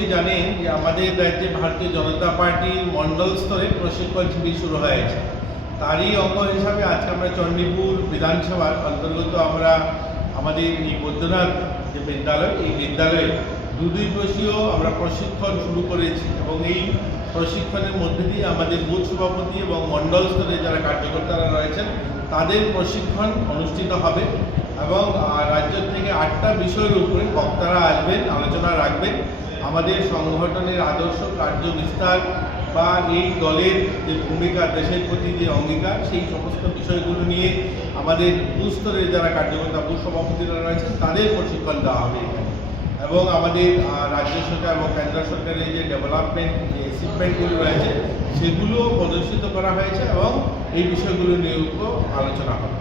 সকলেই জানেন যে আমাদের রাজ্যে ভারতীয় জনতা পার্টির মণ্ডল স্তরে প্রশিক্ষণ শিবির শুরু হয়েছে। তারই অঙ্গ হিসাবে আজকে আমরা চণ্ডীপুর বিধানসভার অন্তর্গত আমরা আমাদের এই বৈদ্যনাথ যে বিদ্যালয়, এই বিদ্যালয়ে দুদিবসীয় আমরা প্রশিক্ষণ শুরু করেছি এবং এই প্রশিক্ষণের মধ্যে দিয়ে আমাদের বুথ সভাপতি এবং মণ্ডল স্তরে যারা কার্যকর্তারা রয়েছেন তাদের প্রশিক্ষণ অনুষ্ঠিত হবে এবং রাজ্য থেকে 8টা বিষয়ের উপরে বক্তারা আসবেন, আলোচনা রাখবেন। আমাদের সংগঠনের আদর্শ, কার্য বিস্তার বা এই দলের যে ভূমিকা, দেশের প্রতি যে অঙ্গীকার, সেই সমস্ত বিষয়গুলো নিয়ে আমাদের বুথ স্তরের যারা কার্যকর্তা, বুথ সভাপতিরা রয়েছেন তাদের প্রশিক্ষণ দেওয়া হবে এখানে। এবং আমাদের রাজ্য সরকার এবং কেন্দ্র সরকারের যে ডেভেলপমেন্ট, যে অ্যাচিভমেন্টগুলো রয়েছে সেগুলোও প্রদর্শিত করা হয়েছে এবং এই বিষয়গুলো নিয়েও আলোচনা হবে।